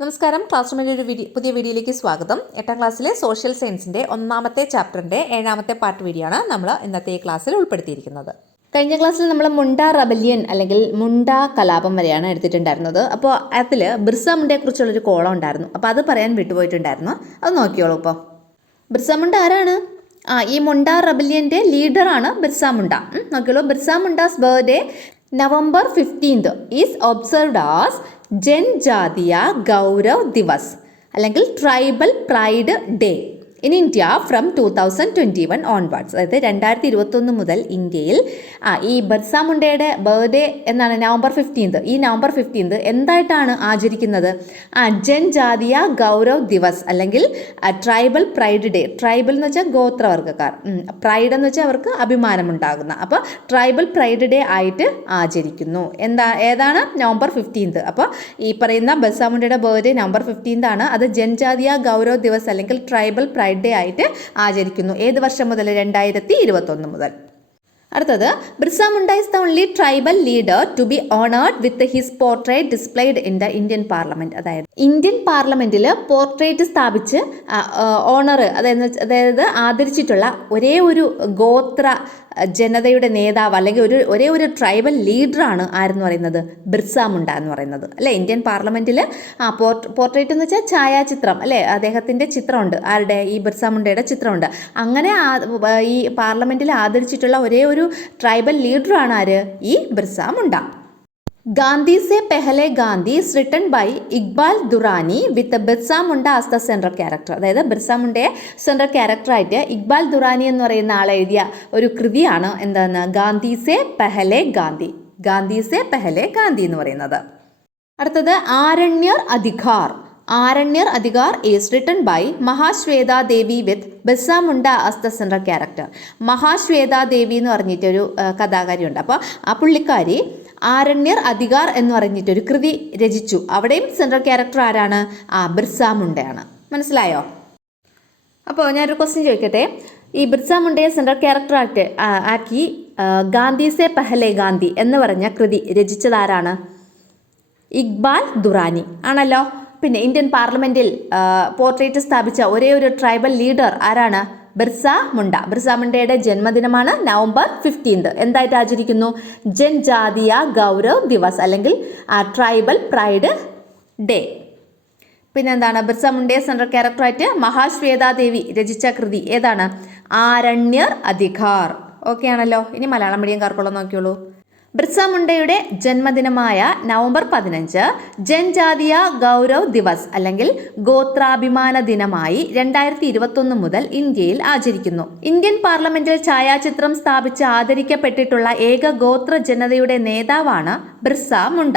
നമസ്കാരം. ക്ലാസ് റൂമിൻ്റെ ഒരു പുതിയ വീഡിയോയിലേക്ക് സ്വാഗതം. 8ാം ക്ലാസ്സിലെ സോഷ്യൽ സയൻസിൻ്റെ 1ാമത്തെ ചാപ്റ്ററിൻ്റെ 7ാമത്തെ പാർട്ട് വീഡിയോ ആണ് നമ്മൾ ഇന്നത്തെ ഈ ക്ലാസ്സിൽ ഉൾപ്പെടുത്തിയിരിക്കുന്നത്. കഴിഞ്ഞ ക്ലാസ്സിൽ നമ്മൾ മുണ്ട റബല്യൻ അല്ലെങ്കിൽ മുണ്ട കലാപം വരെയാണ് എടുത്തിട്ടുണ്ടായിരുന്നത്. അപ്പോൾ അതിൽ ബിർസ മുണ്ടയെക്കുറിച്ചുള്ളൊരു കോളം ഉണ്ടായിരുന്നു. അപ്പോൾ അത് പറയാൻ വിട്ടുപോയിട്ടുണ്ടായിരുന്നു. അത് നോക്കിയോളൂ. ഇപ്പോൾ ബിർസ മുണ്ട ആരാണ്? ഈ മുണ്ട റബല്യൻ്റെ ലീഡറാണ് ബിർസ മുണ്ട. നോക്കിയോളൂ. Birsa Munda's birthday November 15th is observed as Janjatiya Gaurav Divas അല്ലെങ്കിൽ tribal pride day in India from 2021 onwards. അതായത് 2021 മുതൽ ഇന്ത്യയിൽ ഈ ബിർസ മുണ്ടയുടെ ബർത്ത്ഡേ എന്നാണ് നവംബർ 15th. ഈ നവംബർ 15th എന്തായിട്ടാണ് ആചരിക്കുന്നത്? ജൻജാതീയ ഗൗരവ് ദിവസ് അല്ലെങ്കിൽ ട്രൈബൽ പ്രൈഡ് ഡേ. ട്രൈബൽ എന്ന് വെച്ചാൽ ഗോത്രവർഗ്ഗക്കാർ, പ്രൈഡ് എന്ന് വെച്ചാൽ അവർക്ക് അഭിമാനമുണ്ടാകുന്ന. അപ്പോൾ ട്രൈബൽ പ്രൈഡ് ഡേ ആയിട്ട് ആചരിക്കുന്നു. ഏതാണ്? November 15th. അപ്പോൾ ഈ പറയുന്ന ബിർസ മുണ്ടയുടെ ബർത്ത്ഡേ നവംബർ 15th ആണ്. അത് ജൻജാതീയ ഗൗരവ് ദിവസ് അല്ലെങ്കിൽ ട്രൈബൽ പ്രൈഡ് ഡേ ആയിട്ട് ആചരിക്കുന്നു. ഏത് വർഷം മുതൽ? 2021 മുതൽ. അടുത്തത്, Birsa Munda is the only tribal leader to be honoured with his portrait displayed in the Indian parliament. അതായത് ഇന്ത്യൻ പാർലമെന്റിൽ പോർട്രേറ്റ് സ്ഥാപിച്ച് ഓണർ അതായത് ആദരിച്ചിട്ടുള്ള ഒരേ ഒരു ഗോത്ര ജനതയുടെ നേതാവ് അല്ലെങ്കിൽ ഒരേ ഒരു ട്രൈബൽ ലീഡറാണ് ആരെന്ന് പറയുന്നത്? ബിർസ മുണ്ട എന്ന് പറയുന്നത് അല്ലേ. ഇന്ത്യൻ പാർലമെന്റിൽ പോർട്രേറ്റ് എന്ന് വെച്ചാൽ ഛായാചിത്രം അല്ലേ. അദ്ദേഹത്തിൻ്റെ ചിത്രമുണ്ട്. ആരുടെ? ഈ ബിർസ മുണ്ടയുടെ ചിത്രമുണ്ട്. അങ്ങനെ ഈ പാർലമെന്റിൽ ആദരിച്ചിട്ടുള്ള ഒരേ ഒരു ട്രൈബൽ ലീഡറാണ് ആര്? ഈ Birsa Munda. Gandhi Se Pehle Gandhi is written by Iqbal Durrani with Birsa Munda as the central character. അതായത് ബിർസ മുണ്ടയെ സെൻട്രൽ ക്യാരക്ടറായിട്ട് ഇക്ബാൽ ദുറാനി എന്ന് പറയുന്ന ആൾ എഴുതിയ ഒരു കൃതിയാണ് എന്താണ്? ഗാന്ധി സെ പെഹലെ ഗാന്ധി. ഗാന്ധി സെ പെഹലെ ഗാന്ധി എന്ന് പറയുന്നത്. അടുത്തത്, Aranyer Adhikar. Aranyer Adhikar is written by Mahasweta Devi with Birsa Munda as the central character. Mahasweta Devi എന്ന് പറഞ്ഞിട്ടൊരു കഥാകാരിയുണ്ട്. അപ്പോൾ ആ പുള്ളിക്കാരി ആരണ്യർ അധികാർ എന്ന് പറഞ്ഞിട്ടൊരു കൃതി രചിച്ചു. അവിടെയും സെൻട്രൽ ക്യാരക്ടർ ആരാണ്? ബിർസ മുണ്ടയാണ്. മനസ്സിലായോ? അപ്പോൾ ഞാനൊരു ക്വസ്റ്റ്യൻ ചോദിക്കട്ടെ. ഈ ബിർസ മുണ്ടയെ സെൻട്രൽ ക്യാരക്ടറായിട്ട് ആക്കി ഗാന്ധി സെ പെഹലെ ഗാന്ധി എന്ന് പറഞ്ഞ കൃതി രചിച്ചത് ആരാണ്? ഇക്ബാൽ ദുറാനി ആണല്ലോ. പിന്നെ ഇന്ത്യൻ പാർലമെന്റിൽ പോർട്രേറ്റ് സ്ഥാപിച്ച ഒരേ ഒരു ട്രൈബൽ ലീഡർ ആരാണ്? ബിർസ മുണ്ട. ബിർസ മുണ്ടയുടെ ജന്മദിനമാണ് നവംബർ 15th. എന്തായിട്ട് ആചരിക്കുന്നു? ജൻജാതീയ ഗൗരവ് ദിവസ് അല്ലെങ്കിൽ ട്രൈബൽ പ്രൈഡ് ഡേ. പിന്നെന്താണ്? ബിർസ മുണ്ടയെ സെൻട്രൽ ക്യാരക്ടറായിട്ട് മഹാശ്വേത ദേവി രചിച്ച കൃതി ഏതാണ്? ആരണ്യർ അധികാർ. ഓക്കെ ആണല്ലോ. ഇനി മലയാളം മീഡിയംകാർക്കുള്ള നോക്കിയോളൂ. ബിർസ മുണ്ടയുടെ ജന്മദിനമായ നവംബർ 15 ജൻജാതീയ ഗൗരവ് ദിവസ് അല്ലെങ്കിൽ ഗോത്രാഭിമാന ദിനമായി 2021 മുതൽ ഇന്ത്യയിൽ ആചരിക്കുന്നു. ഇന്ത്യൻ പാർലമെന്റിൽ ഛായാചിത്രം സ്ഥാപിച്ച് ആദരിക്കപ്പെട്ടിട്ടുള്ള ഏക ഗോത്ര ജനതയുടെ നേതാവാണ് ബിർസ മുണ്ട.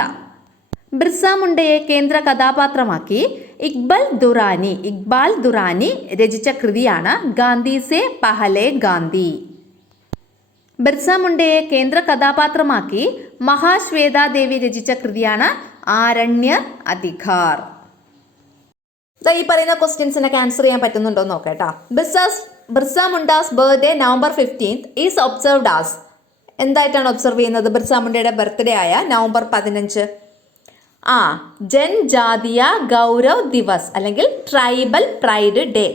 ബിർസ മുണ്ടയെ കേന്ദ്ര കഥാപാത്രമാക്കി ഇക്ബാൽ ദുറാനി രചിച്ച കൃതിയാണ് ഗാന്ധി സെ പെഹലെ ഗാന്ധി. ബിർസ മുണ്ടയെ കേന്ദ്ര കഥാപാത്രമാക്കി മഹാശ്വേത ദേവി രചിച്ച കൃതിയാണ് ആരണ്യർ അധികാർ. ഈ പറയുന്ന ക്വസ്റ്റ്യൻസിനൊക്കെ ആൻസർ ചെയ്യാൻ പറ്റുന്നുണ്ടോ എന്ന് നോക്കേട്ടാ. Birsa Munda's birthday November 15th is observed as. എന്തായിട്ടാണ് ഒബ്സർവ് ചെയ്യുന്നത്? ബിർസ മുണ്ടയുടെ ബർത്ത്ഡേ ആയ നവംബർ 15 ജൻജാതീയ ഗൗരവ് ദിവസ് അല്ലെങ്കിൽ ട്രൈബൽ പ്രൈഡ് ഡേ.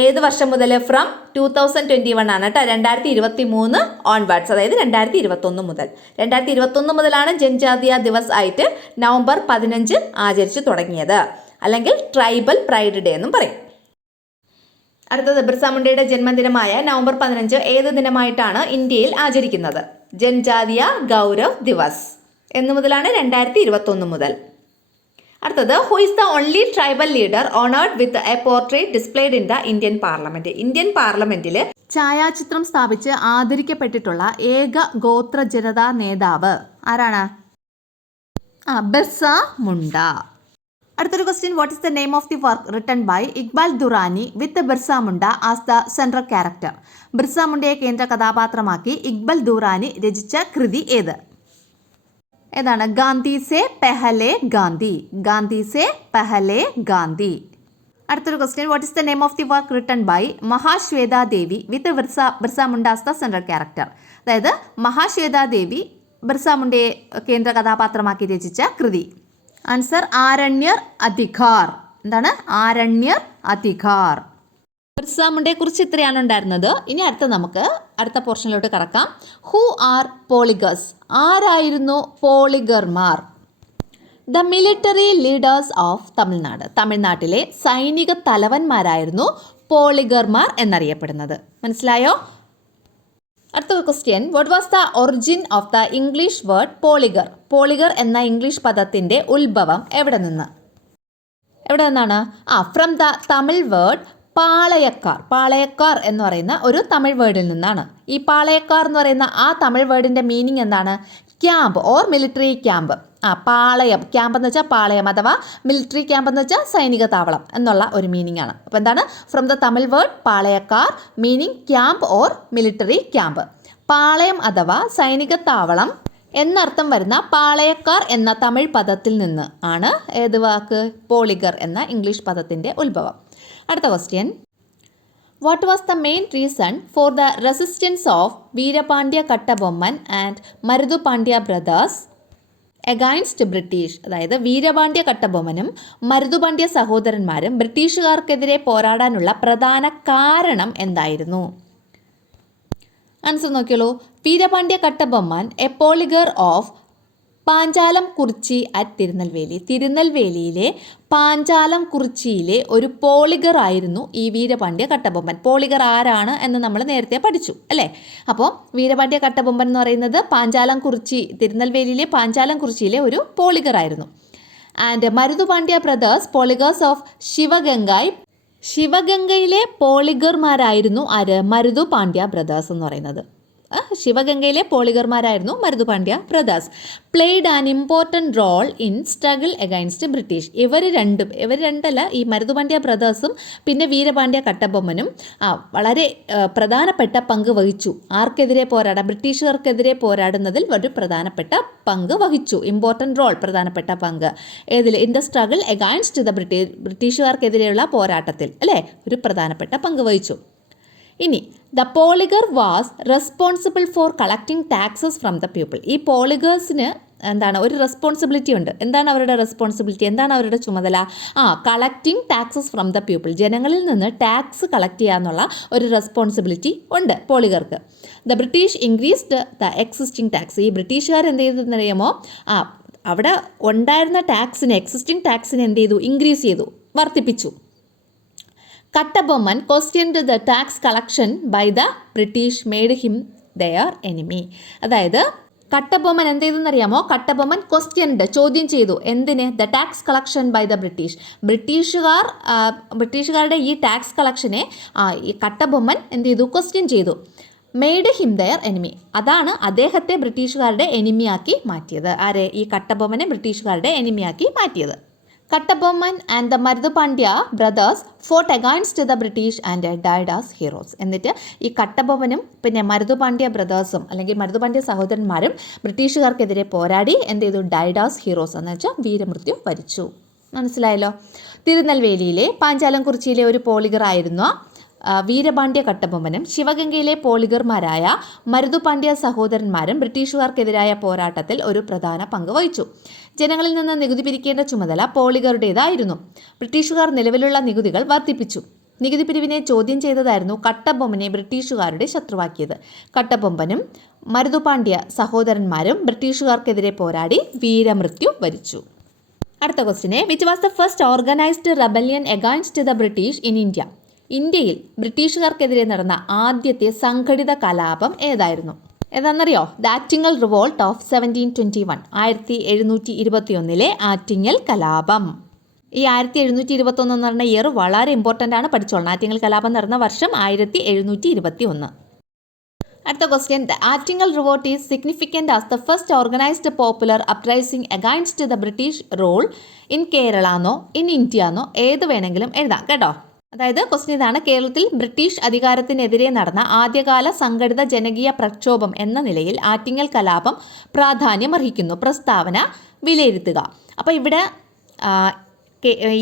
ഏത് വർഷം മുതൽ? ഫ്രം 2021 ആണ് കേട്ടോ. 2023 ഓൺവേർഡ്സ്. അതായത് 2021 മുതൽ. 2021 മുതലാണ് ജൻജാതീയ ദിവസ് ആയിട്ട് നവംബർ 15 ആചരിച്ചു തുടങ്ങിയത്. അല്ലെങ്കിൽ ട്രൈബൽ പ്രൈഡ് ഡേ എന്നും പറയും. അടുത്തത്, ബിർസ മുണ്ടയുടെ ജന്മദിനമായ നവംബർ 15 ഏത് ദിനമായിട്ടാണ് ഇന്ത്യയിൽ ആചരിക്കുന്നത്? ജൻജാതീയ ഗൗരവ് ദിവസ് എന്നു മുതലാണ്? 2021 മുതൽ. അടുത്തത്, who is the only tribal leader honoured with a portrait displayed in the Indian parliament. Indian പാർലമെന്റിൽ ഛായാചിത്രം സ്ഥാപിച്ച് ആദരിക്കപ്പെട്ടിട്ടുള്ള ഏക ഗോത്ര ജനതാ നേതാവ് ആരാണ്? ബിർസ മുണ്ട. അടുത്തൊരു question, what is the name of the work written by Iqbal Durrani with Birsa Munda as the central character. Birsa മുണ്ടയെ കേന്ദ്ര കഥാപാത്രമാക്കി ഇക്ബാൽ ദുറാനി രചിച്ച കൃതി ഏതാണ്? ഗാന്ധി സെ പെഹലെ ഗാന്ധി. ഗാന്ധി സെ പെഹലെ ഗാന്ധി. അടുത്തൊരു question, what is the name of the work written by Mahasweta Devi with Birsa Munda as the central character. അതായത് മഹാശ്വേത ദേവി ബിർസ മുണ്ടയെ കേന്ദ്ര കഥാപാത്രമാക്കി രചിച്ച കൃതി ആൻസർ ആരണ്യർ അധികാർ. എന്താണ്? ആരണ്യർ അധികാർ. ബിർസ മുണ്ടയെ കുറിച്ച് ഇത്രയാണ് ഉണ്ടായിരുന്നത്. ഇനി നമുക്ക് അടുത്ത പോർഷനിലോട്ട് കടക്കാം. Who are poligars? ആരായിരുന്നു പോളിഗർമാർ? The military leaders of Tamil Nadu. തമിഴ്നാട്ടിലെ സൈനിക തലവന്മാരായിരുന്നു പോളിഗർമാർ എന്നറിയപ്പെടുന്നത്. മനസ്സിലായോ? അടുത്ത question, what was the origin of the English word poligar? പോളിഗർ എന്ന ഇംഗ്ലീഷ് പദത്തിൻ്റെ ഉത്ഭവം എവിടെ നിന്നാണ്? From the Tamil word palayakkar. പാളയക്കാർ എന്ന് പറയുന്ന ഒരു തമിഴ് വേർഡിൽ നിന്നാണ്. ഈ പാളയക്കാർ എന്ന് പറയുന്ന ആ തമിഴ് വേർഡിൻ്റെ മീനിങ് എന്താണ്? Camp or military camp. Palayam, camp എന്ന് വെച്ചാൽ പാളയം, അഥവാ മിലിറ്ററി ക്യാമ്പ് എന്ന് വെച്ചാൽ സൈനിക താവളം എന്നുള്ള ഒരു മീനിങ് ആണ്. അപ്പോൾ എന്താണ്? ഫ്രം ദ തമിഴ് വേർഡ് പാളയക്കാർ, meaning camp or military camp. പാളയം അഥവാ സൈനിക താവളം എന്നർത്ഥം വരുന്ന പാളയക്കാർ എന്ന തമിഴ് പദത്തിൽ നിന്ന് ആണ് ഏത് വാക്ക്? പോളിഗർ എന്ന ഇംഗ്ലീഷ് പദത്തിൻ്റെ ഉത്ഭവം. അടുത്ത question, what was the main reason for the resistance of Veerapandya Kattabomman and Maruthupandya brothers against British? അതായത് വീരപാണ്ഡ്യ കട്ടബൊമ്മനും മരുതുപാണ്ഡ്യ സഹോദരന്മാരും ബ്രിട്ടീഷുകാർക്കെതിരെ പോരാടാനുള്ള പ്രധാന കാരണം എന്തായിരുന്നു? ആൻസർ നോക്കിയോളൂ. Veerapandya Kattabomman a poligar of Panchalam Kurichi at Tirunelveli. തിരുനെൽവേലിയിലെ പാഞ്ചാലം കുറിച്ചിയിലെ ഒരു പോളിഗർ ആയിരുന്നു ഈ വീരപാണ്ഡ്യ കട്ടബൊമ്മൻ. പോളിഗർ ആരാണ് എന്ന് നമ്മൾ നേരത്തെ പഠിച്ചു അല്ലേ? അപ്പോൾ വീരപാണ്ഡ്യ കട്ടബൊമ്മൻ എന്ന് പറയുന്നത് പാഞ്ചാലം കുറിച്ചി, തിരുനെൽവേലിയിലെ പാഞ്ചാലം കുറിച്ചിയിലെ ഒരു പോളിഗർ ആയിരുന്നു. And Maruthupandya brothers poligars of Sivagangai. ശിവഗംഗയിലെ പോളിഗർമാരായിരുന്നു ആര്? മരുതുപാണ്ഡ്യ ബ്രദേഴ്സ് എന്ന് പറയുന്നത്. ശിവഗംഗയിലെ പോളിഗർമാരായിരുന്നു Maruthupandya brothers. Played an important role in struggle against British. ഇവർ രണ്ടല്ല, ഈ മരുതുപാണ്ഡ്യ ബ്രദേഴ്സും പിന്നെ വീരപാണ്ഡ്യ കട്ടബൊമ്മനും വളരെ പ്രധാനപ്പെട്ട പങ്ക് വഹിച്ചു. ആർക്കെതിരെ പോരാടാം? ബ്രിട്ടീഷുകാർക്കെതിരെ പോരാടുന്നതിൽ ഒരു പ്രധാനപ്പെട്ട പങ്ക് വഹിച്ചു. ഇമ്പോർട്ടൻറ്റ് റോൾ, പ്രധാനപ്പെട്ട പങ്ക്. ഏതിൽ? In the struggle against the ബ്രിട്ടീഷുകാർക്കെതിരെയുള്ള പോരാട്ടത്തിൽ അല്ലേ, ഒരു പ്രധാനപ്പെട്ട പങ്ക് വഹിച്ചു. ഇനി the poligar was responsible for collecting taxes from the people. ഈ പോളിഗേഴ്സിന് എന്താണ്? ഒരു റെസ്പോൺസിബിലിറ്റി ഉണ്ട്. എന്താണ് അവരുടെ റെസ്പോൺസിബിലിറ്റി? എന്താണ് അവരുടെ ചുമതല? Collecting taxes from the people. ജനങ്ങളിൽ നിന്ന് ടാക്സ് കളക്ട് ചെയ്യാന്നുള്ള ഒരു റെസ്പോൺസിബിലിറ്റി ഉണ്ട് പോളിഗർക്ക്. The British increased the existing tax. ഈ ബ്രിട്ടീഷുകാർ എന്ത് ചെയ്തെന്നറിയാമോ? അവിടെ ഉണ്ടായിരുന്ന ടാക്സിനെ, എക്സിസ്റ്റിംഗ് ടാക്സിനെ എന്ത് ചെയ്തു? ഇൻക്രീസ് ചെയ്തു, വർദ്ധിപ്പിച്ചു. Kattabomman questioned the tax collection by the British made him their enemy. അതായത് കട്ടബൊമ്മൻ എന്ത് ചെയ്തെന്നറിയാമോ? കട്ടബൊമ്മൻ ക്വസ്റ്റ്യൻഡ്, ചോദ്യം ചെയ്തു. എന്തിന്? The tax collection by the British. ബ്രിട്ടീഷുകാരുടെ ഈ ടാക്സ് കളക്ഷനെ ഈ കട്ടബൊമ്മൻ എന്ത് ചെയ്തു? ക്വസ്റ്റ്യൻ ചെയ്തു. Made him their enemy. അതാണ് അദ്ദേഹത്തെ ബ്രിട്ടീഷുകാരുടെ എനിമിയാക്കി മാറ്റിയത്. ആരെ? ഈ കട്ടബൊമ്മനെ ബ്രിട്ടീഷുകാരുടെ എനിമിയാക്കി മാറ്റിയത്. Kattabomman and the Maruthupandya brothers fought against the British and died as heroes. എന്നിട്ട് ഈ കട്ടബൊമ്മനും പിന്നെ മരുതുപാണ്ഡ്യ ബ്രദേഴ്സും അല്ലെങ്കിൽ മരുതുപാണ്ഡ്യ സഹോദരന്മാരും ബ്രിട്ടീഷുകാർക്കെതിരെ പോരാടി എന്ത് ചെയ്തു? ഡൈഡ് ആസ് ഹീറോസ് എന്ന് വെച്ചാൽ വീരമൃത്യു വരിച്ചു. മനസ്സിലായല്ലോ? തിരുനെൽവേലിയിലെ പാഞ്ചാലം കുറിച്ചിയിലെ ഒരു പോളിഗർ ആയിരുന്ന വീരപാണ്ഡ്യ കട്ടബൊമ്മനും ശിവഗംഗയിലെ പോളിഗർമാരായ മരുതുപാണ്ഡ്യ സഹോദരന്മാരും ബ്രിട്ടീഷുകാർക്കെതിരായ പോരാട്ടത്തിൽ ഒരു പ്രധാന പങ്ക് വഹിച്ചു. ജനങ്ങളിൽ നിന്ന് നികുതി പിരിക്കേണ്ട ചുമതല പോളിഗറുടേതായിരുന്നു. ബ്രിട്ടീഷുകാർ നിലവിലുള്ള നികുതികൾ വർദ്ധിപ്പിച്ചു. നികുതി പിരിവിനെ ചോദ്യം ചെയ്തതായിരുന്നു കട്ടബൊമ്മനെ ബ്രിട്ടീഷുകാരുടെ ശത്രുവാക്കിയത്. കട്ടബൊമ്മനും മരുതുപാണ്ഡ്യ സഹോദരന്മാരും ബ്രിട്ടീഷുകാർക്കെതിരെ പോരാടി വീരമൃത്യു വരിച്ചു. അടുത്ത ക്വസ്റ്റിനെ, which was the first organised rebellion against the British in India? ഇന്ത്യയിൽ ബ്രിട്ടീഷുകാർക്കെതിരെ നടന്ന ആദ്യത്തെ സംഘടിത കലാപം ഏതായിരുന്നു? ഏതാണെന്നറിയോ? The Attingal revolt of 1721. 1721 Attingal കലാപം. ഈ 1721 എന്ന് പറഞ്ഞ ഇയർ വളരെ ഇമ്പോർട്ടൻ്റ് ആണ്, പഠിച്ചോളണം. ആറ്റിങ്ങൽ കലാപം നടന്ന വർഷം 1721. അടുത്ത question, the Attingal revolt is significant as the first organised popular uprising against the British rule in Kerala എന്നോ ഇൻ ഇന്ത്യ എന്നോ ഏത് വേണമെങ്കിലും എഴുതാം കേട്ടോ. അതായത് ക്വസ്റ്റ്യൻ ഇതാണ്: കേരളത്തിൽ ബ്രിട്ടീഷ് അധികാരത്തിനെതിരെ നടന്ന ആദ്യകാല സംഘടിത ജനകീയ പ്രക്ഷോഭം എന്ന നിലയിൽ ആറ്റിങ്ങൽ കലാപം പ്രാധാന്യമർഹിക്കുന്നു. പ്രസ്താവന വിലയിരുത്തുക. അപ്പോൾ ഇവിടെ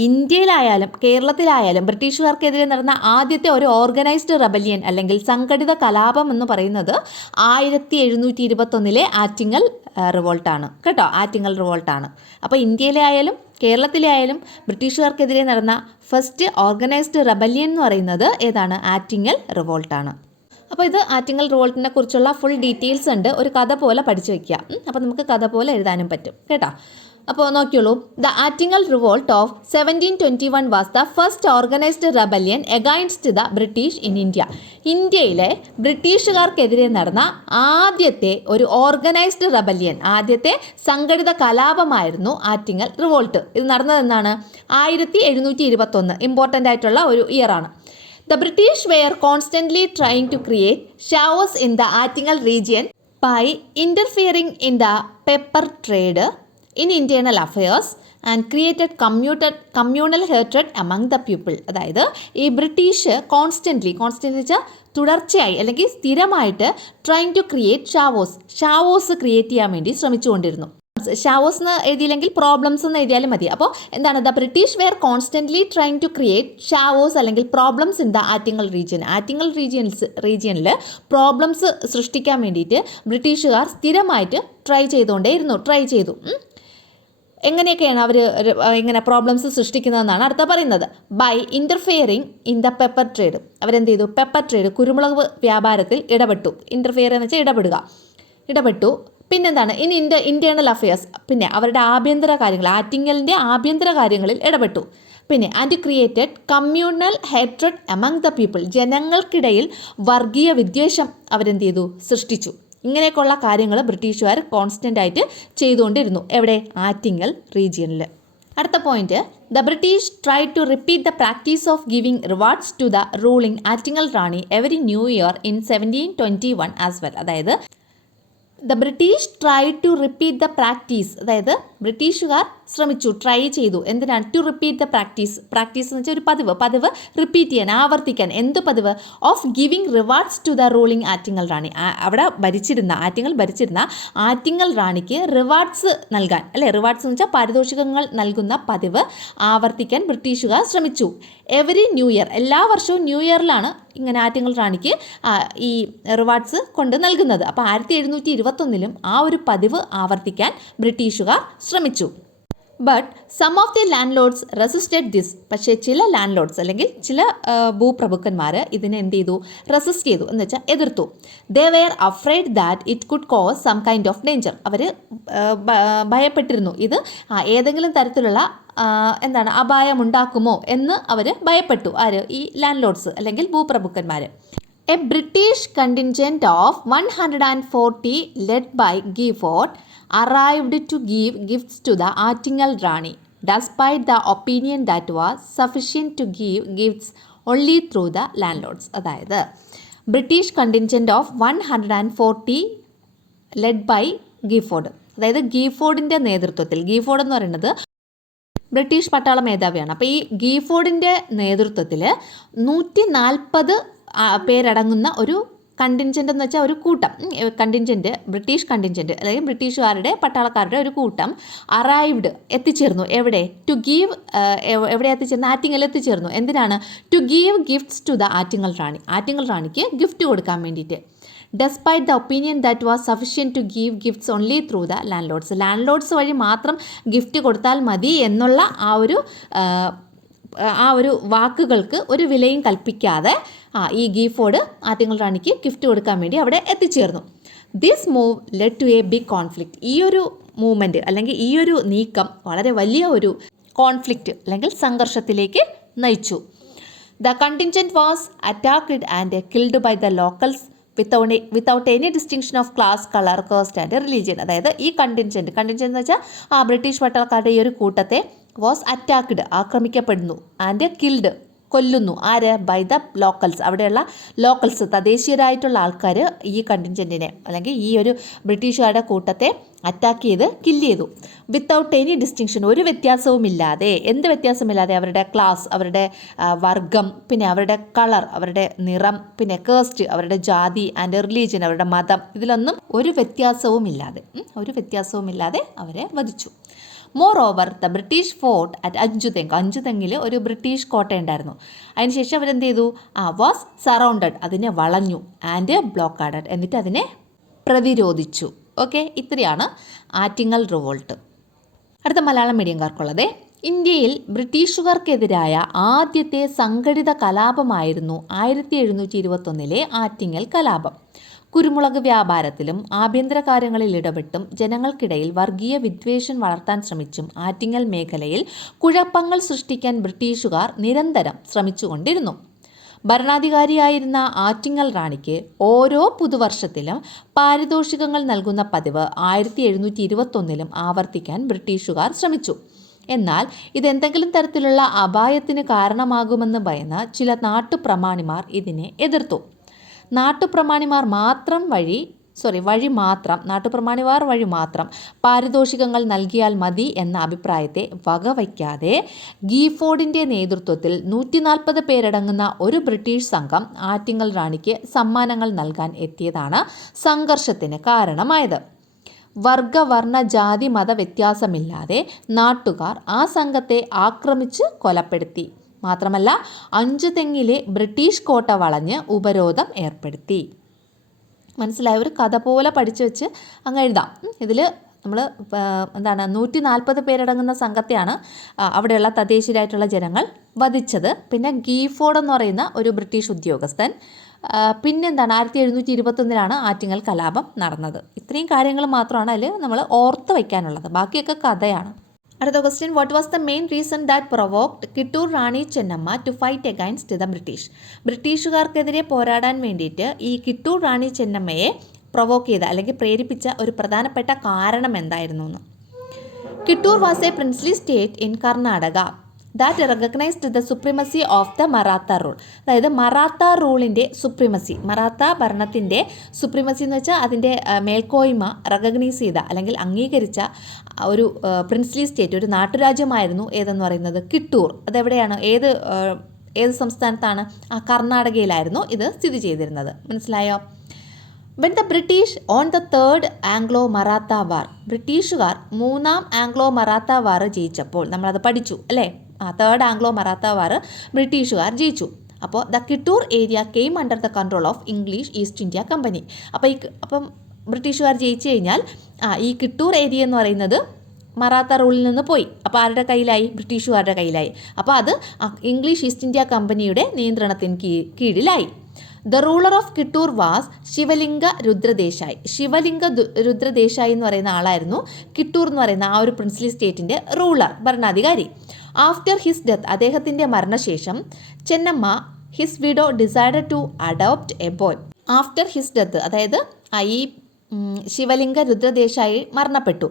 ഇന്ത്യയിലായാലും കേരളത്തിലായാലും ബ്രിട്ടീഷുകാർക്കെതിരെ നടന്ന ആദ്യത്തെ ഒരു ഓർഗനൈസ്ഡ് റെബല്യൻ അല്ലെങ്കിൽ സംഘടിത കലാപം എന്ന് പറയുന്നത് 1721 ആറ്റിങ്ങൽ റിവോൾട്ടാണ് കേട്ടോ, ആറ്റിങ്ങൽ റിവോൾട്ടാണ്. അപ്പോൾ ഇന്ത്യയിലെ ആയാലും കേരളത്തിലെ ആയാലും ബ്രിട്ടീഷുകാർക്കെതിരെ നടന്ന ഫസ്റ്റ് ഓർഗനൈസ്ഡ് റെബല്യൻ എന്ന് പറയുന്നത് ഏതാണ്? ആറ്റിങ്ങൽ റിവോൾട്ടാണ്. അപ്പോൾ ഇത് ആറ്റിങ്ങൽ റിവോൾട്ടിനെ കുറിച്ചുള്ള ഫുൾ ഡീറ്റെയിൽസ് ഉണ്ട്, ഒരു കഥ പോലെ പഠിച്ചു വയ്ക്കുക. അപ്പോൾ നമുക്ക് കഥ പോലെ എഴുതാനും പറ്റും കേട്ടോ. അപ്പോൾ നോക്കിയോളൂ. The Attingal revolt of 1721 was the first organised rebellion against the British in India. ഇന്ത്യയിലെ ബ്രിട്ടീഷുകാർക്കെതിരെ നടന്ന ആദ്യത്തെ ഒരു ഓർഗനൈസ്ഡ് റെബല്യൻ, ആദ്യത്തെ സംഘടിത കലാപമായിരുന്നു ആറ്റിങ്ങൽ റിവോൾട്ട്. ഇത് നടന്നതെന്നാണ്? 1721. ഇമ്പോർട്ടൻ്റ് ആയിട്ടുള്ള ഒരു ഇയറാണ്. The British were constantly trying to create chaos in the Attingal region by interfering in the pepper trade, in internal affairs and created communal hatred among the people. അതായത് ഈ British constantly വെച്ചാൽ തുടർച്ചയായി അല്ലെങ്കിൽ സ്ഥിരമായിട്ട് trying to create Chavez create ചെയ്യാൻ വേണ്ടി ശ്രമിച്ചുകൊണ്ടിരുന്നു. Chavez എന്ന് എഴുതിയില്ലെങ്കിൽ problems എന്ന് എഴുതിയാലും മതി. അപ്പോൾ എന്താണ്? The British were constantly trying to create chaos അല്ലെങ്കിൽ problems in the Attingal region. Attingal റീജിയനിൽ പ്രോബ്ലംസ് സൃഷ്ടിക്കാൻ വേണ്ടിയിട്ട് ബ്രിട്ടീഷുകാർ സ്ഥിരമായിട്ട് ട്രൈ ചെയ്തു. എങ്ങനെയൊക്കെയാണ് അവർ ഇങ്ങനെ പ്രോബ്ലംസ് സൃഷ്ടിക്കുന്നതെന്നാണ് അടുത്ത പറയുന്നത്. By interfering in the pepper trade. അവരെന്ത് ചെയ്തു? പെപ്പർ ട്രേഡ്, കുരുമുളക് വ്യാപാരത്തിൽ ഇടപെട്ടു. ഇൻ്റർഫിയർ എന്ന് വെച്ചാൽ ഇടപെട്ടു. പിന്നെന്താണ്? ഇൻറ്റേർണൽ അഫയേഴ്സ്, പിന്നെ അവരുടെ ആഭ്യന്തര കാര്യങ്ങൾ, ആറ്റിങ്ങലിൻ്റെ ആഭ്യന്തര കാര്യങ്ങളിൽ ഇടപെട്ടു. പിന്നെ and created communal hatred among the people. ജനങ്ങൾക്കിടയിൽ വർഗീയ വിദ്വേഷം അവരെന്ത് ചെയ്തു? സൃഷ്ടിച്ചു. ഇങ്ങനെയൊക്കെയുള്ള കാര്യങ്ങൾ ബ്രിട്ടീഷുകാർ കോൺസ്റ്റൻ്റ് ആയിട്ട് ചെയ്തുകൊണ്ടിരുന്നു. എവിടെ? ആറ്റിങ്ങൽ റീജിയനിൽ. അടുത്ത point, the British try to repeat the practice of giving rewards to the ruling Attingal Rani every new year in 1721 as well. അതായത് the British try to repeat the practice, അതായത് ബ്രിട്ടീഷുകാർ ശ്രമിച്ചു, ട്രൈ ചെയ്തു. എന്തിനാണ്? ടു റിപ്പീറ്റ് ദ പ്രാക്ടീസ് എന്ന് വെച്ചാൽ ഒരു പതിവ് റിപ്പീറ്റ് ചെയ്യാൻ, ആവർത്തിക്കാൻ. എന്ത് പതിവ്? Of giving rewards to the ruling Attingal Rani. അവിടെ ആറ്റിങ്ങൽ ഭരിച്ചിരുന്ന ആറ്റിങ്ങൽ റാണിക്ക് റിവാർഡ്സ് നൽകാൻ, അല്ലേ? റിവാർഡ്സ് എന്ന് വെച്ചാൽ പാരിതോഷികങ്ങൾ നൽകുന്ന പതിവ് ആവർത്തിക്കാൻ ബ്രിട്ടീഷുകാർ ശ്രമിച്ചു. എവറി ന്യൂ ഇയർ, എല്ലാ വർഷവും ന്യൂ ഇയറിലാണ് ഇങ്ങനെ ആറ്റിങ്ങൽ റാണിക്ക് ഈ റിവാർഡ്സ് കൊണ്ട് നൽകുന്നത്. അപ്പോൾ 1721 ആ ഒരു പതിവ് ആവർത്തിക്കാൻ ബ്രിട്ടീഷുകാർ ശ്രമിച്ചു. But some of the landlords resisted this. പക്ഷേ ചില ലാൻഡ് ലോഡ്സ് അല്ലെങ്കിൽ ചില ഭൂപ്രഭുക്കന്മാർ ഇതിനെ എന്ത് ചെയ്തു? റെസിസ്റ്റ് ചെയ്തു, എന്ന് വെച്ചാൽ എതിർത്തു. They were afraid that it could cause some kind of danger. അവർ ഭയപ്പെട്ടിരുന്നു, ഇത് ഏതെങ്കിലും തരത്തിലുള്ള അപായമുണ്ടാക്കുമോ എന്ന് അവർ ഭയപ്പെട്ടു. ആര്? ഈ ലാൻഡ് ലോഡ്സ് അല്ലെങ്കിൽ ഭൂപ്രഭുക്കന്മാർ. A British contingent of 140 led by Gyfford arrived to give gifts to the Attingal Rani, despite the opinion that was sufficient to give gifts only through the landlords. അതായത് British contingent of 140 led by Gyfford, അതായത് ഗീഫോർഡിൻ്റെ നേതൃത്വത്തിൽ. ഗീഫോർഡ് എന്ന് പറയുന്നത് British പട്ടാള മേധാവിയാണ്. അപ്പോൾ ഈ ഗീഫോർഡിൻ്റെ നേതൃത്വത്തിൽ 140 പേരടങ്ങുന്ന ഒരു കണ്ടിൻജൻ്റ് എന്ന് വെച്ചാൽ ഒരു കൂട്ടം, ബ്രിട്ടീഷ് കണ്ടിൻജൻറ്റ് അല്ലെങ്കിൽ ബ്രിട്ടീഷുകാരുടെ പട്ടാളക്കാരുടെ ഒരു കൂട്ടം എത്തിച്ചേർന്നു. എവിടെ? ടു ഗീവ്, എവിടെ എത്തിച്ചേർന്നു? ആറ്റിങ്ങൽ എത്തിച്ചേർന്നു. എന്തിനാണ്? To give gifts to the Attingal Rani. Attingal റാണിക്ക് ഗിഫ്റ്റ് കൊടുക്കാൻ വേണ്ടിയിട്ട്. Despite the opinion that was sufficient to give gifts only through the landlords വഴി മാത്രം ഗിഫ്റ്റ് കൊടുത്താൽ മതി എന്നുള്ള ആ ഒരു വാക്കുകൾക്ക് ഒരു വിലയും കൽപ്പിക്കാതെ ഈ ഗീഫോർഡ് ആറ്റിങ്ങൽ റാണിക്ക് ഗിഫ്റ്റ് കൊടുക്കാൻ വേണ്ടി അവിടെ എത്തിച്ചേർന്നു. This move led to a big conflict. ഈ ഒരു മൂവ്മെൻറ്റ് അല്ലെങ്കിൽ ഈ ഒരു നീക്കം വളരെ വലിയ ഒരു കോൺഫ്ലിക്റ്റ് അല്ലെങ്കിൽ സംഘർഷത്തിലേക്ക് നയിച്ചു. The contingent was attacked and killed by the locals without any distinction of class, colour, caste and religion. അതായത് ഈ കണ്ടിൻജൻറ്റ് എന്ന് വെച്ചാൽ ബ്രിട്ടീഷ് പട്ടാളക്കാരുടെ ഈ ഒരു കൂട്ടത്തെ വാസ് അറ്റാക്ക്ഡ്, ആക്രമിക്കപ്പെടുന്നു, ആൻഡ് കിൽഡ്, കൊല്ലുന്നു. ആര്? ബൈ ദ ലോക്കൽസ്, അവിടെയുള്ള ലോക്കൽസ്, തദ്ദേശീയരായിട്ടുള്ള ആൾക്കാർ ഈ കണ്ടിൻജൻറ്റിനെ അല്ലെങ്കിൽ ഈ ഒരു ബ്രിട്ടീഷുകാരുടെ കൂട്ടത്തെ അറ്റാക്ക് ചെയ്ത് കില്ല് ചെയ്തു. വിത്തൗട്ട് എനി ഡിസ്റ്റിങ്ഷൻ, ഒരു വ്യത്യാസവുമില്ലാതെ. എന്ത് വ്യത്യാസമില്ലാതെ? അവരുടെ ക്ലാസ്, അവരുടെ വർഗം, പിന്നെ അവരുടെ കളർ, അവരുടെ നിറം, പിന്നെ കാസ്റ്റ്, അവരുടെ ജാതി, ആൻഡ് റിലീജിയൻ, അവരുടെ മതം, ഇതിലൊന്നും ഒരു വ്യത്യാസവുമില്ലാതെ അവരെ വധിച്ചു. Moreover the British fort at അഞ്ചുതെങ്ങിൽ ഒരു ബ്രിട്ടീഷ് കോട്ട ഉണ്ടായിരുന്നു. അതിനുശേഷം അവരെന്ത് ചെയ്തു? വാസ് സറൗണ്ടഡ്, അതിനെ വളഞ്ഞു, ആൻഡ് ബ്ലോക്കാഡഡ്, എന്നിട്ട് അതിനെ പ്രതിരോധിച്ചു. ഓക്കെ, ഇത്രയാണ് ആറ്റിങ്ങൽ റിവോൾട്ട്. അടുത്ത മലയാളം മീഡിയംകാർക്കുള്ളത്, ഇന്ത്യയിൽ ബ്രിട്ടീഷുകാർക്കെതിരായ ആദ്യത്തെ സംഘടിത കലാപമായിരുന്നു 1721 ആറ്റിങ്ങൽ കലാപം. കുരുമുളക് വ്യാപാരത്തിലും ആഭ്യന്തര കാര്യങ്ങളിൽ ഇടപെട്ടും ജനങ്ങൾക്കിടയിൽ വർഗീയ വിദ്വേഷം വളർത്താൻ ശ്രമിച്ചും ആറ്റിങ്ങൽ മേഖലയിൽ കുഴപ്പങ്ങൾ സൃഷ്ടിക്കാൻ ബ്രിട്ടീഷുകാർ നിരന്തരം ശ്രമിച്ചുകൊണ്ടിരുന്നു. ഭരണാധികാരിയായിരുന്ന ആറ്റിങ്ങൽ റാണിക്ക് ഓരോ പുതുവർഷത്തിലും പാരിതോഷികങ്ങൾ നൽകുന്ന പതിവ് 1721 ആവർത്തിക്കാൻ ബ്രിട്ടീഷുകാർ ശ്രമിച്ചു. എന്നാൽ ഇതെന്തെങ്കിലും തരത്തിലുള്ള അപായത്തിന് കാരണമാകുമെന്ന് ഭയന്ന് ചില നാട്ടുപ്രമാണിമാർ ഇതിനെ എതിർത്തു. നാട്ടുപ്രമാണിമാർ വഴി മാത്രം പാരിതോഷികങ്ങൾ നൽകിയാൽ മതി എന്ന അഭിപ്രായത്തെ വകവയ്ക്കാതെ ഗീഫോർഡിൻ്റെ നേതൃത്വത്തിൽ 140 പേരടങ്ങുന്ന ഒരു ബ്രിട്ടീഷ് സംഘം ആറ്റിങ്ങൽ റാണിക്ക് സമ്മാനങ്ങൾ നൽകാൻ എത്തിയതാണ് സംഘർഷത്തിന് കാരണമായത്. വർഗ, വർണ്ണ, ജാതി, മത വ്യത്യാസമില്ലാതെ നാട്ടുകാർ ആ സംഘത്തെ ആക്രമിച്ച് കൊലപ്പെടുത്തി. മാത്രമല്ല 5 തെങ്ങിലെ ബ്രിട്ടീഷ് കോട്ട വളഞ്ഞ് ഉപരോധം ഏർപ്പെടുത്തി. മനസ്സിലായ, ഒരു കഥ പോലെ പഠിച്ചു വെച്ച് അങ്ങ് എഴുതാം. ഇതിൽ നമ്മൾ 140 പേരടങ്ങുന്ന സംഘത്തെയാണ് അവിടെയുള്ള തദ്ദേശീയരായിട്ടുള്ള ജനങ്ങൾ വധിച്ചത്. പിന്നെ ഗീഫോർഡ് എന്ന് പറയുന്ന ഒരു ബ്രിട്ടീഷ് ഉദ്യോഗസ്ഥൻ. പിന്നെന്താണ് 1721 ആറ്റിങ്ങൽ കലാപം നടന്നത്. ഇത്രയും കാര്യങ്ങൾ മാത്രമാണ് അതിൽ നമ്മൾ ഓർത്ത് വയ്ക്കാനുള്ളത്. ബാക്കിയൊക്കെ കഥയാണ്. അടുത്ത question, what was the main reason that provoked Kittur Rani Chennamma to fight against the British? ബ്രിട്ടീഷുകാർക്കെതിരെ പോരാടാൻ വേണ്ടിയിട്ട് ഈ കിട്ടൂർ റാണി ചെന്നമ്മയെ പ്രൊവോക്ക് ചെയ്ത അല്ലെങ്കിൽ പ്രേരിപ്പിച്ച ഒരു പ്രധാനപ്പെട്ട കാരണം എന്തായിരുന്നു എന്ന്. Kittur was A princely state in Karnataka that recognised the supremacy of the Maratha rule. അതായത് മറാത്ത റൂളിൻ്റെ സുപ്രീമസി, മറാത്ത ഭരണത്തിൻ്റെ സുപ്രീമസി എന്ന് വെച്ചാൽ അതിൻ്റെ മേൽക്കോയ്മ റെക്കഗ്നൈസ് ചെയ്ത അല്ലെങ്കിൽ അംഗീകരിച്ച ഒരു പ്രിൻസ്ലി സ്റ്റേറ്റ്, ഒരു നാട്ടുരാജ്യമായിരുന്നു ഏതെന്ന് പറയുന്നത് കിട്ടൂർ. അതെവിടെയാണ്, ഏത് സംസ്ഥാനത്താണ്? കർണാടകയിലായിരുന്നു ഇത് സ്ഥിതി ചെയ്തിരുന്നത്. മനസ്സിലായോ? When the British on the third Anglo-Maratha war, ബ്രിട്ടീഷുകാർ 3ാം ആംഗ്ലോ മറാത്ത വാർ ജയിച്ചപ്പോൾ, നമ്മളത് പഠിച്ചു അല്ലേ? തേർഡ് ആംഗ്ലോ മറാത്ത വാർ ബ്രിട്ടീഷുകാർ ജയിച്ചു. അപ്പോൾ the Kittur area came under the control of English East India company. അപ്പം ബ്രിട്ടീഷുകാർ ജയിച്ചു കഴിഞ്ഞാൽ ഈ കിട്ടൂർ ഏരിയ എന്ന് പറയുന്നത് മറാത്ത റൂളിൽ നിന്ന് പോയി. അപ്പോൾ ആരുടെ കയ്യിലായി? ബ്രിട്ടീഷുകാരുടെ കയ്യിലായി. അപ്പോൾ അത് ഇംഗ്ലീഷ് ഈസ്റ്റ് ഇന്ത്യ കമ്പനിയുടെ നിയന്ത്രണത്തിന് കീഴിലായി. The ruler of Kittur was Shivalinga Rudradesai. Shivalinga Rudradesai എന്ന് പറയുന്ന ആളായിരുന്നു കിട്ടൂർ എന്ന് പറയുന്ന ആ ഒരു പ്രിൻസ്ലി സ്റ്റേറ്റിൻ്റെ റൂളർ, ഭരണാധികാരി. ആഫ്റ്റർ ഹിസ് ഡെത്ത്, അദ്ദേഹത്തിൻ്റെ മരണശേഷം, Chennamma his widow decided to adopt a boy. After his death, അതായത് ഈ ശിവലിംഗ രുദ്രദേശായി മരണപ്പെട്ടു.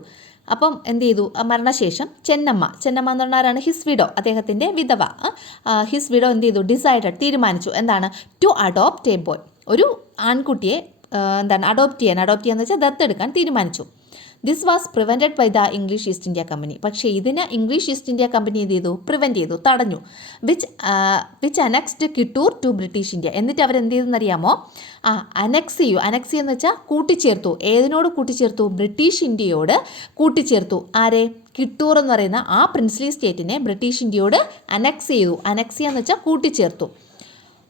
അപ്പം എന്ത് ചെയ്തു? മരണശേഷം ചെന്നമ്മ എന്ന് പറഞ്ഞാലാണ് ഹിസ് വിഡോ, അദ്ദേഹത്തിൻ്റെ വിധവ. ഹിസ് വിഡോ എന്ത് ചെയ്തു? ഡിസൈഡഡ്, തീരുമാനിച്ചു. എന്താണ്? ടു അഡോപ്റ്റ് എ ബോയ്, ഒരു ആൺകുട്ടിയെ അഡോപ്റ്റ് ചെയ്യാന്ന് വെച്ചാൽ ദത്തെടുക്കാൻ തീരുമാനിച്ചു. This was prevented by the English East India Company. പക്ഷേ ഇതിന് ഇംഗ്ലീഷ് ഈസ്റ്റ് ഇന്ത്യ കമ്പനി എന്ത് ചെയ്തു? പ്രിവെൻറ്റ് ചെയ്തു, തടഞ്ഞു. Which annexed Kittur to British India. എന്നിട്ട് അവരെന്ത് ചെയ്തെന്നറിയാമോ? അനക്സ് എന്ന് വെച്ചാൽ കൂട്ടിച്ചേർത്തു. ഏതിനോട് കൂട്ടിച്ചേർത്തു? ബ്രിട്ടീഷ് ഇന്ത്യയോട് കൂട്ടിച്ചേർത്തു. ആരെ? കിട്ടൂർ എന്ന് പറയുന്ന ആ പ്രിൻസ്ലി സ്റ്റേറ്റിനെ ബ്രിട്ടീഷ് ഇന്ത്യയോട് അനക്സ് ചെയ്തു. അനക്സിയ എന്ന് വെച്ചാൽ കൂട്ടിച്ചേർത്തു.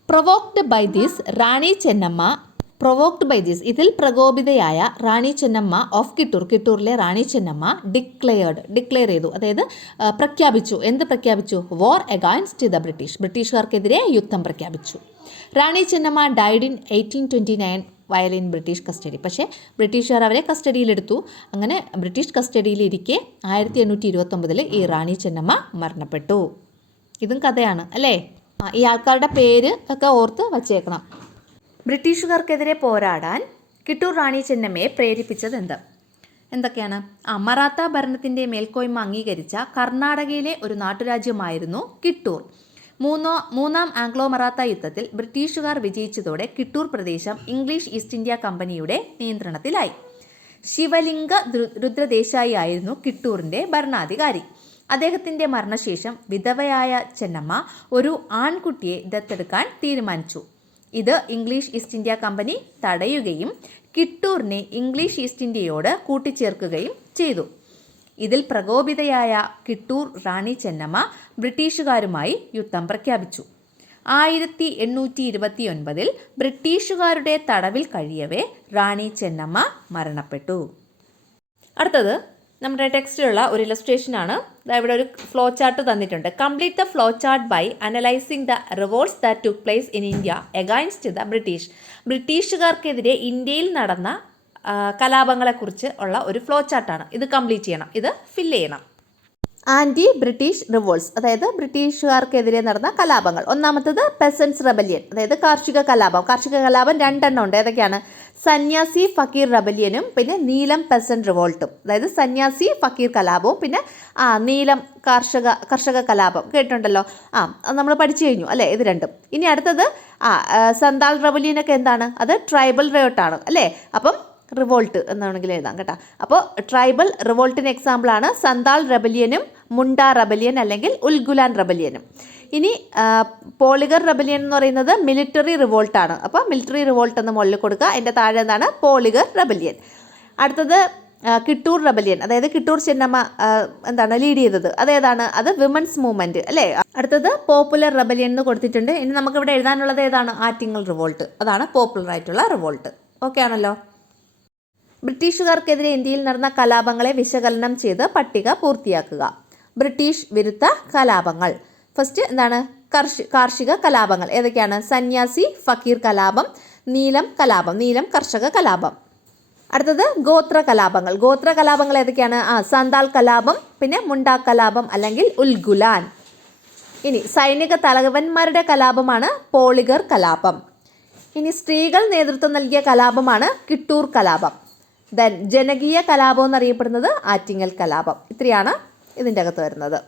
Provoked by this Rani Chennamma ഇതിൽ പ്രകോപിതയായ റാണി ചെന്നമ്മ ഓഫ് കിട്ടൂറിലെ റാണി ചെന്നമ്മ ഡിക്ലെയർ ചെയ്തു, അതായത് പ്രഖ്യാപിച്ചു. എന്ത് പ്രഖ്യാപിച്ചു? വാർ അഗൈൻസ്റ്റ് ദ ബ്രിട്ടീഷുകാർക്കെതിരെ യുദ്ധം പ്രഖ്യാപിച്ചു. റാണി ചെന്നമ്മ ഡൈഡ് ഇൻ 1829 വയൽ ഇൻ ബ്രിട്ടീഷ് കസ്റ്റഡി. പക്ഷേ ബ്രിട്ടീഷുകാർ അവരെ കസ്റ്റഡിയിലെടുത്തു. അങ്ങനെ ബ്രിട്ടീഷ് കസ്റ്റഡിയിലിരിക്കെ 1829 ഈ റാണി ചെന്നമ്മ മരണപ്പെട്ടു. ഇതും കഥയാണ് അല്ലേ? ഈ ആൾക്കാരുടെ പേര് ഒക്കെ ഓർത്ത് വച്ചേക്കണം. ബ്രിട്ടീഷുകാർക്കെതിരെ പോരാടാൻ കിട്ടൂർ റാണി ചെന്നമ്മയെ പ്രേരിപ്പിച്ചത് എന്തൊക്കെയാണ്? മറാത്ത ഭരണത്തിൻ്റെ മേൽക്കോയ്മ അംഗീകരിച്ച കർണാടകയിലെ ഒരു നാട്ടുരാജ്യമായിരുന്നു കിട്ടൂർ. മൂന്നാം ആംഗ്ലോ മറാത്ത യുദ്ധത്തിൽ ബ്രിട്ടീഷുകാർ വിജയിച്ചതോടെ കിട്ടൂർ പ്രദേശം ഇംഗ്ലീഷ് ഈസ്റ്റ് ഇന്ത്യ കമ്പനിയുടെ നിയന്ത്രണത്തിലായി. ശിവലിംഗ രുദ്രദേശായി ആയിരുന്നു കിട്ടൂറിൻ്റെ ഭരണാധികാരി. അദ്ദേഹത്തിൻ്റെ മരണശേഷം വിധവയായ ചെന്നമ്മ ഒരു ആൺകുട്ടിയെ ദത്തെടുക്കാൻ തീരുമാനിച്ചു. ഇത് ഇംഗ്ലീഷ് ഈസ്റ്റ് ഇന്ത്യ കമ്പനി തടയുകയും കിട്ടൂറിനെ ഇംഗ്ലീഷ് ഈസ്റ്റ് ഇന്ത്യയോട് കൂട്ടിച്ചേർക്കുകയും ചെയ്തു. ഇതിൽ പ്രകോപിതയായ കിട്ടൂർ റാണി ചെന്നമ്മ ബ്രിട്ടീഷുകാരുമായി യുദ്ധം പ്രഖ്യാപിച്ചു. 1829 ബ്രിട്ടീഷുകാരുടെ തടവിൽ കഴിയവേ റാണി ചെന്നമ്മ മരണപ്പെട്ടു. അടുത്തത് നമ്മുടെ ടെക്സ്റ്റിലുള്ള ഒരു ഇലസ്ട്രേഷനാണ്. ഇവിടെ ഒരു ഫ്ലോ ചാർട്ട് തന്നിട്ടുണ്ട്. Complete the flow chart by analysing the revolts that took place in India against the British. ബ്രിട്ടീഷുകാർക്കെതിരെ ഇന്ത്യയിൽ നടന്ന കലാപങ്ങളെക്കുറിച്ച് ഉള്ള ഒരു ഫ്ലോ ചാർട്ടാണ്. ഇത് കംപ്ലീറ്റ് ചെയ്യണം, ഇത് ഫില്ല് ചെയ്യണം. ആൻറ്റി ബ്രിട്ടീഷ് റിവോൾട്ട്സ്, അതായത് ബ്രിട്ടീഷുകാർക്കെതിരെ നടന്ന കലാപങ്ങൾ. ഒന്നാമത്തത് പെസൻസ് റെബല്യൻ, അതായത് കാർഷിക കലാപം. കാർഷിക കലാപം 2 ഉണ്ട്. ഏതൊക്കെയാണ്? സന്യാസി ഫക്കീർ റെബല്യനും പിന്നെ നീലം പെസൻറ്റ് റിവോൾട്ടും. അതായത് സന്യാസി ഫക്കീർ കലാപവും പിന്നെ നീലം കർഷക കലാപം കേട്ടിട്ടുണ്ടല്ലോ. അത് നമ്മൾ പഠിച്ചു കഴിഞ്ഞു അല്ലേ, ഇത് രണ്ടും. ഇനി അടുത്തത് സന്താൾ റെബല്യനൊക്കെ എന്താണ്? അത് ട്രൈബൽ റയോട്ടാണ് അല്ലേ. അപ്പം റിവോൾട്ട് എന്നാണെങ്കിൽ എഴുതാം കേട്ടോ. അപ്പോൾ ട്രൈബൽ റിവോൾട്ടിന് എക്സാമ്പിളാണ് സന്താൾ റെബല്യനും മുണ്ട റെബല്യൻ അല്ലെങ്കിൽ ഉൽഗുലാൻ റെബല്യനും. ഇനി പോളിഗർ റെബല്യൻ എന്ന് പറയുന്നത് മിലിറ്ററി റിവോൾട്ടാണ്. അപ്പോൾ മിലിറ്ററി റിവോൾട്ട് എന്ന് മുകളിൽ കൊടുക്കുക. അതിൻ്റെ താഴെ എന്താണ്? പോളിഗർ റെബല്യൻ. അടുത്തത് കിട്ടൂർ റെബല്യൻ, അതായത് കിട്ടൂർ ചെന്നമ്മ ലീഡ് ചെയ്തത്. അതേതാണ്? അത് വിമൻസ് മൂവ്മെൻറ്റ് അല്ലേ. അടുത്തത് പോപ്പുലർ റെബല്യൻ എന്ന് കൊടുത്തിട്ടുണ്ട്. ഇനി നമുക്കിവിടെ എഴുതാനുള്ളത് ഏതാണ്? ആറ്റിങ്ങൽ റിവോൾട്ട്. അതാണ് പോപ്പുലർ ആയിട്ടുള്ള റിവോൾട്ട്. ഓക്കെ ആണല്ലോ. ബ്രിട്ടീഷുകാർക്കെതിരെ ഇന്ത്യയിൽ നടന്ന കലാപങ്ങളെ വിശകലനം ചെയ്ത് പട്ടിക പൂർത്തിയാക്കുക. ബ്രിട്ടീഷ് വിരുദ്ധ കലാപങ്ങൾ. ഫസ്റ്റ് എന്താണ്? കാർഷിക കലാപങ്ങൾ. ഏതൊക്കെയാണ്? സന്യാസി ഫക്കീർ കലാപം, നീലം കലാപം, നീലം കർഷക കലാപം. അടുത്തത് ഗോത്ര കലാപങ്ങൾ. ഗോത്ര കലാപങ്ങൾ ഏതൊക്കെയാണ്? സന്താൾ കലാപം പിന്നെ മുണ്ട കലാപം അല്ലെങ്കിൽ ഉൽഗുലാൻ. ഇനി സൈനിക തലവന്മാരുടെ കലാപമാണ് പോളിഗർ കലാപം. ഇനി സ്ത്രീകൾ നേതൃത്വം നൽകിയ കലാപമാണ് കിട്ടൂർ കലാപം. ജനകീയ കലാപം എന്നറിയപ്പെടുന്നത് ആറ്റിങ്ങൽ കലാപം. ഇത്രയാണ് ഇതിൻ്റെ അകത്ത് വരുന്നത്.